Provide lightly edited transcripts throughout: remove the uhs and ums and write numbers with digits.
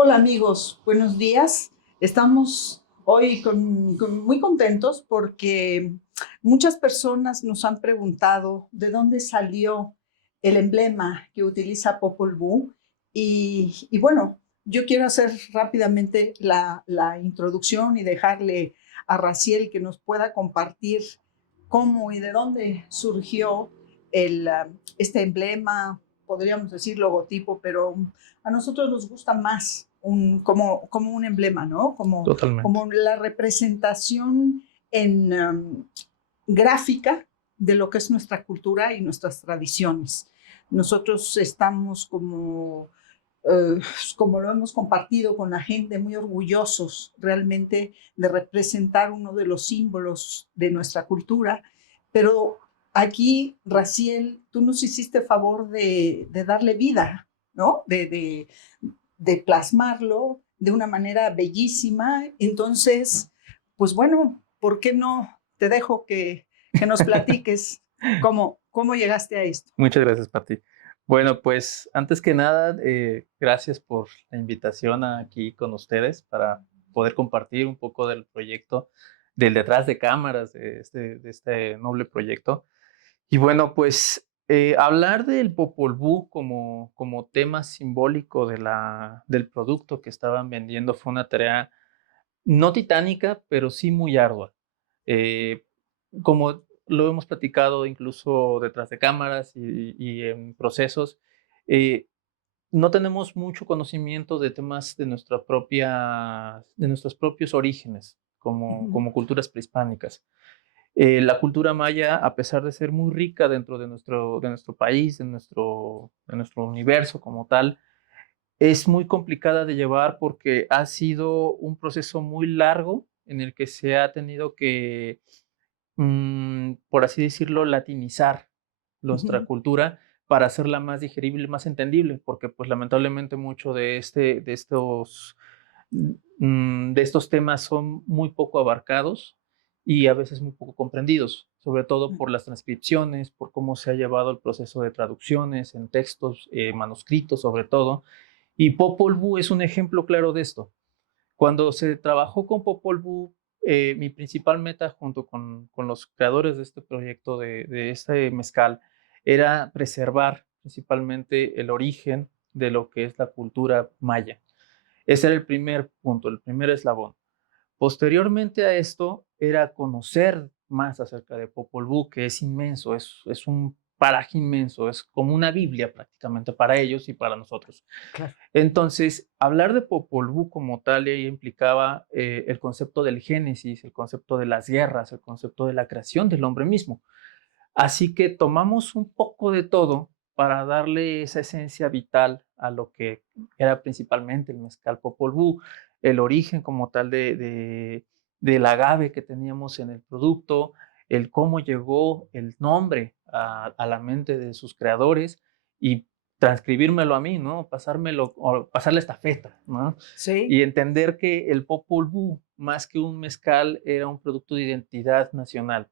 Hola amigos, buenos días. Estamos hoy muy contentos porque muchas personas nos han preguntado de dónde salió el emblema que utiliza Popol Vuh y bueno, yo quiero hacer rápidamente la introducción y dejarle a Raciel que nos pueda compartir cómo y de dónde surgió este emblema, podríamos decir logotipo, pero a nosotros nos gusta más como un emblema, ¿no? Totalmente. Como la representación en gráfica de lo que es nuestra cultura y nuestras tradiciones. Nosotros estamos eh, como lo hemos compartido con la gente, muy orgullosos realmente de representar uno de los símbolos de nuestra cultura, pero aquí, Raciel, tú nos hiciste favor de darle vida, ¿no? De plasmarlo de una manera bellísima. Entonces, pues bueno, ¿por qué no te dejo que nos platiques cómo llegaste a esto? Muchas gracias, Pati. Bueno, pues antes que nada, gracias por la invitación aquí con ustedes para poder compartir un poco del proyecto, del detrás de cámaras de este noble proyecto. Y bueno, pues hablar del Popol Vuh como tema simbólico del producto que estaban vendiendo fue una tarea no titánica, pero sí muy ardua. Eh, Como lo hemos platicado incluso detrás de cámaras y en procesos, eh, no tenemos mucho conocimiento de temas de nuestros propios orígenes como culturas prehispánicas. La cultura maya, a pesar de ser muy rica dentro de nuestro país, de nuestro universo como tal, es muy complicada de llevar porque ha sido un proceso muy largo en el que se ha tenido que, por así decirlo, latinizar nuestra cultura para hacerla más digerible, más entendible, porque pues lamentablemente mucho de estos temas son muy poco abarcados y a veces muy poco comprendidos, sobre todo por las transcripciones, por cómo se ha llevado el proceso de traducciones en textos, manuscritos sobre todo. Y Popol Vuh es un ejemplo claro de esto. Cuando se trabajó con Popol Vuh, mi principal meta junto con los creadores de este proyecto, de este mezcal, era preservar principalmente el origen de lo que es la cultura maya. Ese era el primer punto, el primer eslabón. Posteriormente a esto era conocer más acerca de Popol Vuh, que es inmenso, es un paraje inmenso, es como una Biblia prácticamente para ellos y para nosotros. Claro. Entonces, hablar de Popol Vuh como tal ya implicaba el concepto del génesis, el concepto de las guerras, el concepto de la creación del hombre mismo. Así que tomamos un poco de todo para darle esa esencia vital a lo que era principalmente el mezcal Popol Vuh, el origen como tal del agave que teníamos en el producto, el cómo llegó el nombre a la mente de sus creadores y transcribírmelo a mí, ¿no? Pasármelo, o pasarle estafeta, ¿no? Sí. Y entender que el Popol Vuh, más que un mezcal, era un producto de identidad nacional.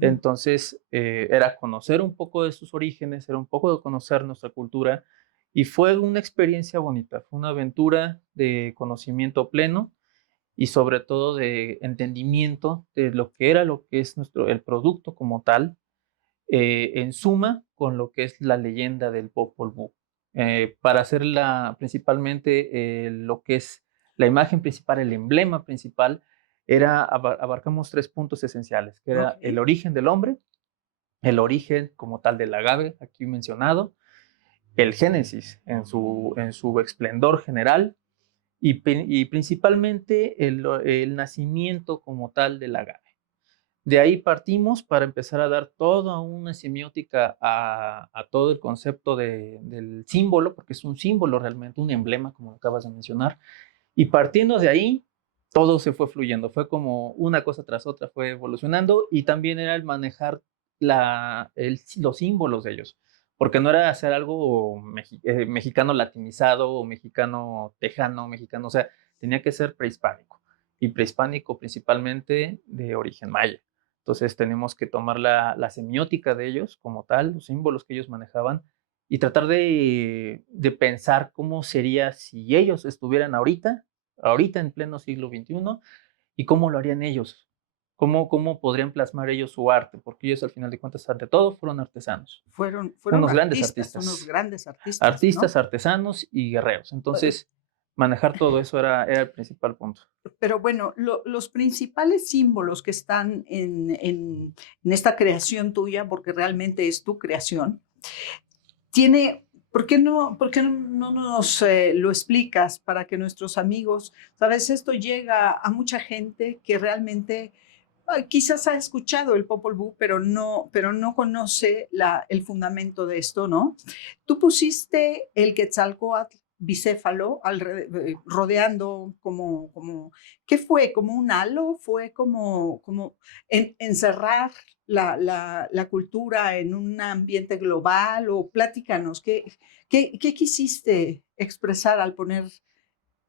Entonces, era conocer un poco de sus orígenes, era un poco de conocer nuestra cultura y fue una experiencia bonita, fue una aventura de conocimiento pleno y sobre todo de entendimiento de lo que era, lo que es el producto como tal, en suma con lo que es la leyenda del Popol Vuh. Para hacerla principalmente lo que es la imagen principal, el emblema principal, abarcamos tres puntos esenciales, que Ok. era el origen del hombre, el origen como tal del agave, aquí mencionado, el génesis en su esplendor general y principalmente el nacimiento como tal del agave. De ahí partimos para empezar a dar toda una semiótica a todo el concepto del símbolo, porque es un símbolo realmente, un emblema, como acabas de mencionar. Y partiendo de ahí, todo se fue fluyendo, fue como una cosa tras otra, fue evolucionando y también era el manejar los símbolos de ellos, porque no era hacer algo mexicano latinizado o mexicano tejano, mexicano, o sea, tenía que ser prehispánico y prehispánico principalmente de origen maya. Entonces tenemos que tomar la semiótica de ellos como tal, los símbolos que ellos manejaban y tratar de pensar cómo sería si ellos estuvieran ahorita en pleno siglo XXI, y cómo lo harían ellos, cómo podrían plasmar ellos su arte, porque ellos al final de cuentas, ante todo, fueron artesanos, Fueron unos grandes artistas, unos artistas, grandes artistas, artistas, ¿no? artesanos y guerreros. Eh, Entonces, manejar todo eso era el principal punto. Pero bueno, los principales símbolos que están en esta creación tuya, porque realmente es tu creación, tiene, por qué no nos lo explicas para que nuestros amigos, sabes, esto llega a mucha gente que realmente quizás ha escuchado el Popol Vuh, pero no conoce el fundamento de esto, ¿no? Tú pusiste el Quetzalcóatl bicéfalo rodeando ¿qué fue? ¿Como un halo? ¿Fue como encerrar la cultura en un ambiente global? O pláticanos, ¿qué quisiste expresar al poner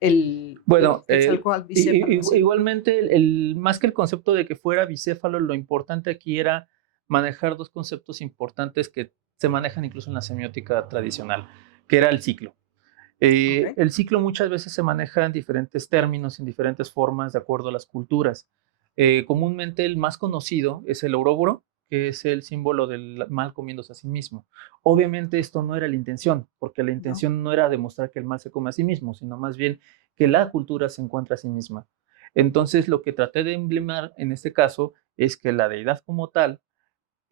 el Bueno, Quetzalcóatl bicéfalo así? igualmente, más que el concepto de que fuera bicéfalo, lo importante aquí era manejar dos conceptos importantes que se manejan incluso en la semiótica tradicional, que era el ciclo. Ok. El ciclo muchas veces se maneja en diferentes términos, en diferentes formas, de acuerdo a las culturas. Comúnmente el más conocido es el Ouroboros, que es el símbolo del mal comiéndose a sí mismo. Obviamente esto no era la intención, porque la No. intención no era demostrar que el mal se come a sí mismo, sino más bien que la cultura se encuentra a sí misma. Entonces lo que traté de emblemar en este caso es que la deidad como tal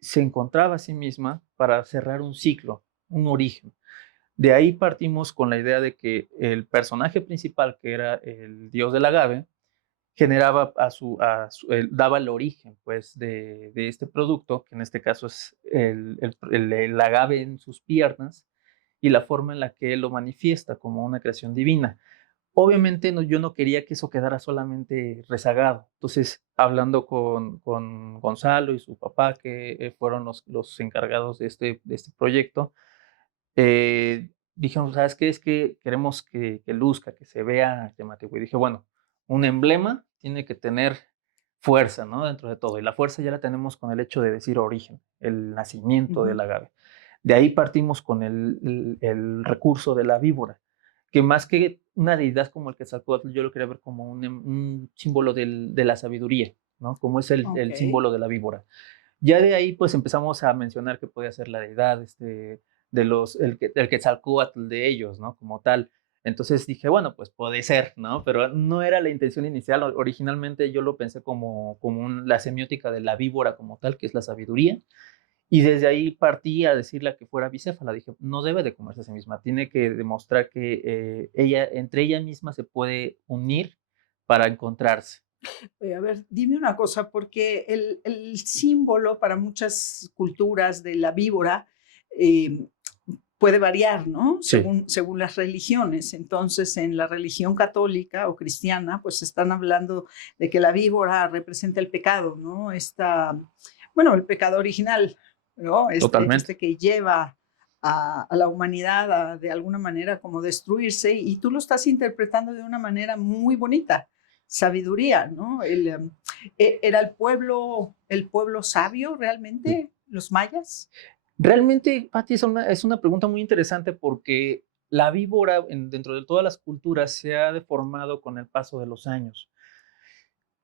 se encontraba a sí misma para cerrar un ciclo, un origen. De ahí partimos con la idea de que el personaje principal, que era el dios del agave, generaba daba el origen pues, de este producto, que en este caso es el agave en sus piernas, y la forma en la que él lo manifiesta como una creación divina. Obviamente yo no quería que eso quedara solamente rezagado. Entonces, hablando con Gonzalo y su papá, que fueron los encargados de este proyecto, dijeron, ¿sabes qué? Es que queremos que luzca, que se vea llamativo. Y dije, bueno, un emblema tiene que tener fuerza, ¿no? Dentro de todo. Y la fuerza ya la tenemos con el hecho de decir origen, el nacimiento del Ujú. agave. De ahí partimos con el recurso de la víbora, que más que una deidad como el Quetzalcóatl, yo lo quería ver como un símbolo de la sabiduría, ¿no? Como es Ok. el símbolo de la víbora. Ya de ahí, pues, empezamos a mencionar que podía ser la deidad, el Quetzalcóatl de ellos, ¿no? Como tal. Entonces dije, bueno, pues puede ser, ¿no? Pero no era la intención inicial. Originalmente yo lo pensé como la semiótica de la víbora como tal, que es la sabiduría. Y desde ahí partí a decirle que fuera bicéfala. Dije, no debe de comerse a sí misma, tiene que demostrar que entre ella misma se puede unir para encontrarse. Oye, a ver, dime una cosa, porque el símbolo para muchas culturas de la víbora eh, puede variar, ¿no? Sí, Según las religiones. Entonces, en la religión católica o cristiana, pues están hablando de que la víbora representa el pecado, ¿no? Bueno, el pecado original, ¿no? totalmente. Este que lleva a la humanidad a, de alguna manera, como destruirse, y tú lo estás interpretando de una manera muy bonita, sabiduría, ¿no? ¿Era el pueblo sabio realmente, los mayas? Realmente, Pati, es una pregunta muy interesante porque la víbora dentro de todas las culturas se ha deformado con el paso de los años.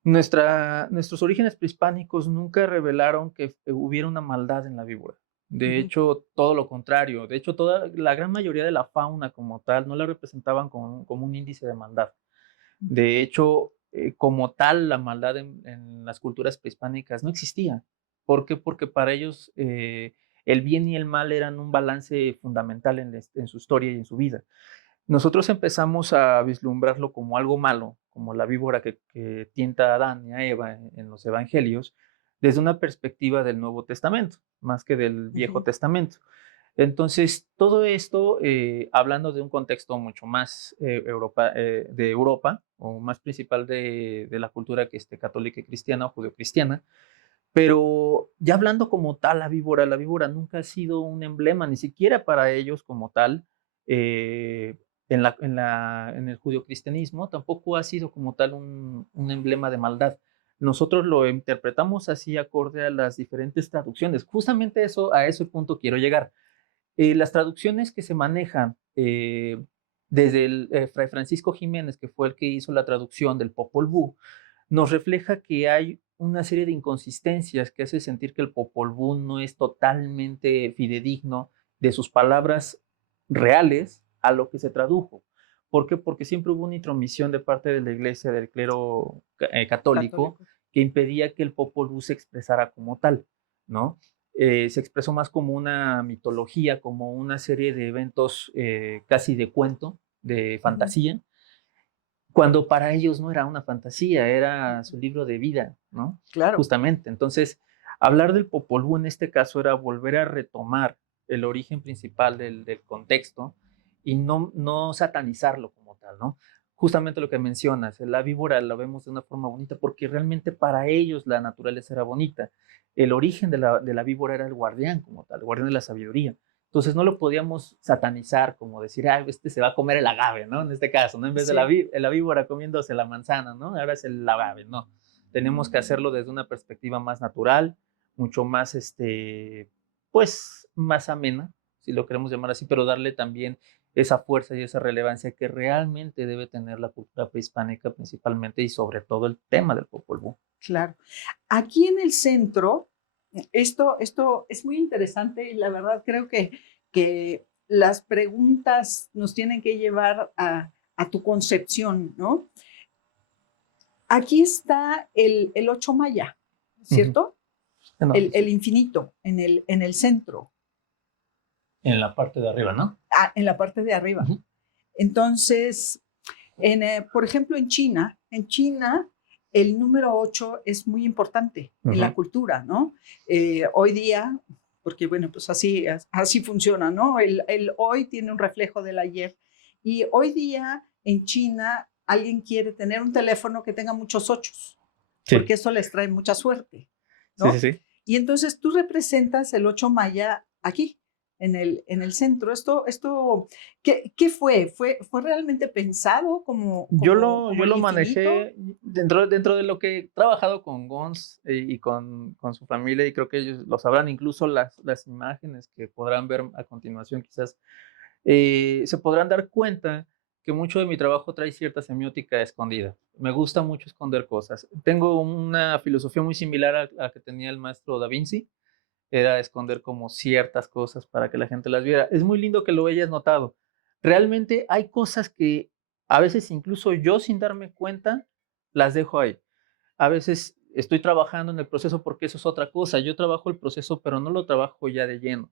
Nuestros orígenes prehispánicos nunca revelaron que hubiera una maldad en la víbora. De Ujú. hecho, todo lo contrario. De hecho, la gran mayoría de la fauna como tal no la representaban como un índice de maldad. De hecho, como tal, la maldad en las culturas prehispánicas no existía. ¿Por qué? Porque para ellos el bien y el mal eran un balance fundamental en su historia y en su vida. Nosotros empezamos a vislumbrarlo como algo malo, como la víbora que tienta a Adán y a Eva en los evangelios, desde una perspectiva del Nuevo Testamento, más que del Viejo Ujú. Testamento. Entonces, todo esto, hablando de un contexto mucho más de Europa, o más principal de la cultura que católica y cristiana o judeocristiana, pero ya hablando como tal, la víbora nunca ha sido un emblema, ni siquiera para ellos como tal, eh, en el judeocristianismo, tampoco ha sido como tal un emblema de maldad. Nosotros lo interpretamos así acorde a las diferentes traducciones. Justamente eso, a ese punto quiero llegar. Las traducciones que se manejan desde el Fray Francisco Jiménez, que fue el que hizo la traducción del Popol Vuh, nos refleja que hay una serie de inconsistencias que hace sentir que el Popol Vuh no es totalmente fidedigno de sus palabras reales a lo que se tradujo. ¿Por qué? Porque siempre hubo una intromisión de parte de la iglesia, del clero católico, que impedía que el Popol Vuh se expresara como tal, ¿no? Se expresó más como una mitología, como una serie de eventos casi de cuento, de fantasía, cuando para ellos no era una fantasía, era su libro de vida, ¿no? Claro. Justamente. Entonces, hablar del Popol Vuh en este caso era volver a retomar el origen principal del contexto y no satanizarlo como tal, ¿no? Justamente lo que mencionas, la víbora la vemos de una forma bonita porque realmente para ellos la naturaleza era bonita. El origen de la víbora era el guardián como tal, el guardián de la sabiduría. Entonces no lo podíamos satanizar como decir, ah, este se va a comer el agave, ¿no? En este caso, ¿no? En vez de la víbora comiéndose la manzana, ¿no? Ahora es el agave, no. Tenemos que hacerlo desde una perspectiva más natural, mucho más, pues, más amena, si lo queremos llamar así, pero darle también esa fuerza y esa relevancia que realmente debe tener la cultura prehispánica principalmente y sobre todo el tema del Popol Vuh. Claro. Aquí en el centro, esto es muy interesante y la verdad creo que las preguntas nos tienen que llevar a tu concepción, ¿no? Aquí está el 8 maya, ¿cierto? No, el infinito en el centro. En la parte de arriba, ¿no? En la parte de arriba. Entonces, por ejemplo, en China, el número 8 es muy importante en la cultura, ¿no? Hoy día, porque bueno, pues así funciona, ¿no? El hoy tiene un reflejo del ayer. Y hoy día en China alguien quiere tener un teléfono que tenga muchos 8, porque eso les trae mucha suerte, ¿no? Sí. Y entonces tú representas el 8 maya aquí, en el centro. ¿Qué fue? ¿Fue realmente pensado como yo lo infinito? manejé dentro de lo que he trabajado con Gons y con su familia, y creo que ellos lo sabrán, incluso las imágenes que podrán ver a continuación quizás, se podrán dar cuenta que mucho de mi trabajo trae cierta semiótica escondida. Me gusta mucho esconder cosas. Tengo una filosofía muy similar a la que tenía el maestro Da Vinci, era esconder como ciertas cosas para que la gente las viera. Es muy lindo que lo hayas notado. Realmente hay cosas que a veces incluso yo sin darme cuenta las dejo ahí. A veces estoy trabajando en el proceso porque eso es otra cosa. Yo trabajo el proceso, pero no lo trabajo ya de lleno.